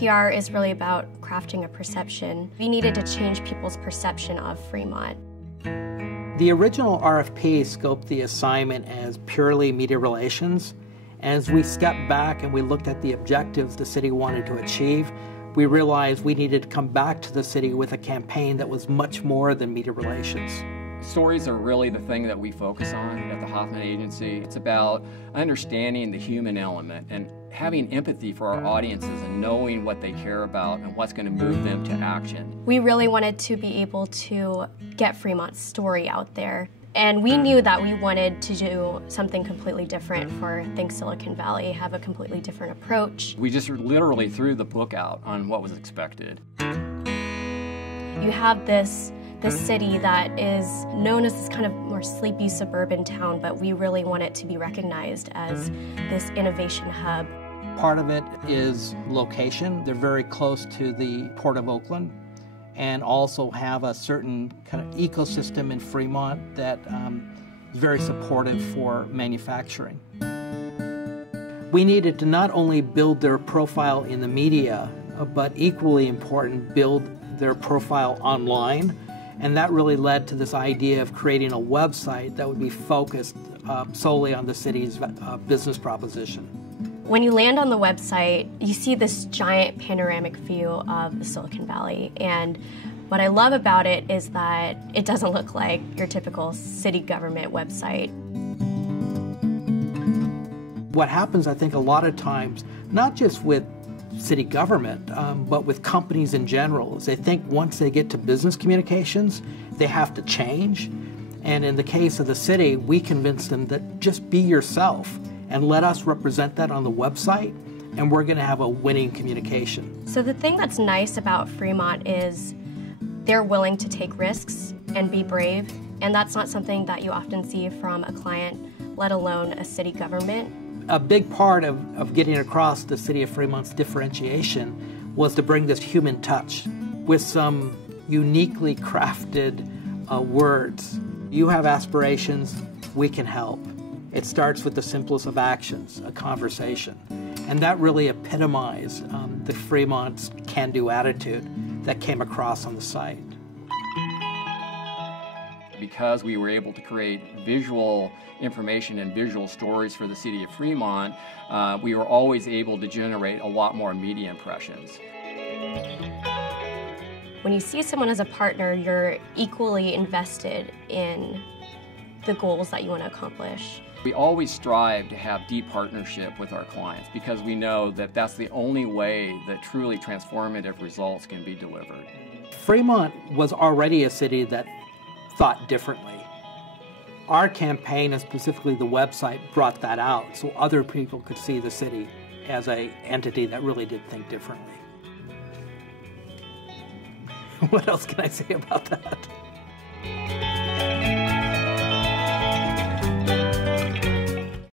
PR is really about crafting a perception. We needed to change people's perception of Fremont. The original RFP scoped the assignment as purely media relations. As we stepped back and we looked at the objectives the city wanted to achieve, we realized we needed to come back to the city with a campaign that was much more than media relations. Stories are really the thing that we focus on at the Hoffman Agency. It's about understanding the human element and having empathy for our audiences and knowing what they care about and what's going to move them to action. We really wanted to be able to get Fremont's story out there. And we knew that we wanted to do something completely different for Think Silicon Valley, have a completely different approach. We just literally threw the book out on what was expected. You have this city that is known as this kind of more sleepy suburban town, but we really want it to be recognized as this innovation hub. Part of it is location. They're very close to the Port of Oakland and also have a certain kind of ecosystem in Fremont that is very supportive for manufacturing. We needed to not only build their profile in the media, but equally important, build their profile online. And that really led to this idea of creating a website that would be focused solely on the city's business proposition. When you land on the website, you see this giant panoramic view of the Silicon Valley. And what I love about it is that it doesn't look like your typical city government website. What happens, I think, a lot of times, not just with city government, but with companies in general, is they think once they get to business communications, they have to change. And in the case of the city, we convinced them that just be yourself and let us represent that on the website, and we're going to have a winning communication. So the thing that's nice about Fremont is they're willing to take risks and be brave, and that's not something that you often see from a client, let alone a city government. A big part of getting across the city of Fremont's differentiation was to bring this human touch with some uniquely crafted words. You have aspirations, we can help. It starts with the simplest of actions, a conversation. And that really epitomized the Fremont's can-do attitude that came across on the site. Because we were able to create visual information and visual stories for the city of Fremont, we were always able to generate a lot more media impressions. When you see someone as a partner, you're equally invested in the goals that you want to accomplish. We always strive to have deep partnership with our clients because we know that that's the only way that truly transformative results can be delivered. Fremont was already a city that thought differently. Our campaign, and specifically the website, brought that out so other people could see the city as an entity that really did think differently. What else can I say about that?